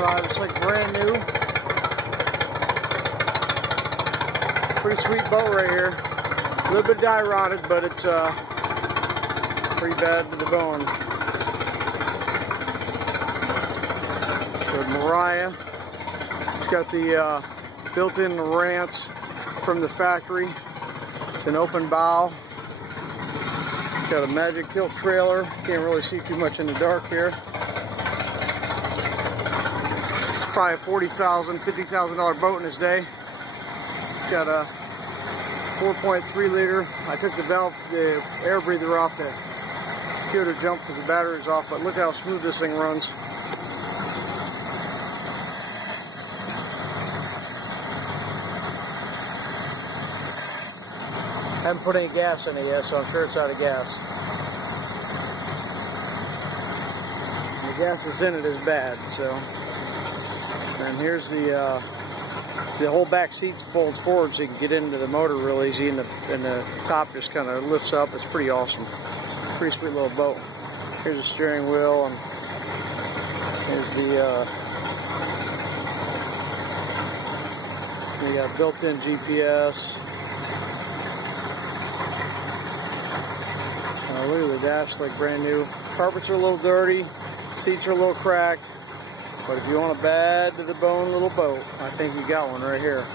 ride. It's like brand new. Pretty sweet boat right here. A little bit dye rotted, but it's pretty bad to the bone. So Mariah, it's got the built-in rants from the factory. It's an open bow. It's got a magic tilt trailer. Can't really see too much in the dark here. It's probably a $40,000, $50,000 boat in this day. It's got a 4.3 liter. I took the valve, the air breather off the computer jump because the battery's off, but look how smooth this thing runs. I haven't put any gas in it yet, so I'm sure it's out of gas. The gas that's in it is bad, so. And here's the whole back seat folds forward so you can get into the motor real easy, and the top just kind of lifts up. It's pretty awesome. Pretty sweet little boat. Here's the steering wheel, and here's the you got built-in GPS. Look at the dash, like brand new. Carpets are a little dirty, seats are a little cracked, but if you want a bad to the bone little boat, I think you got one right here.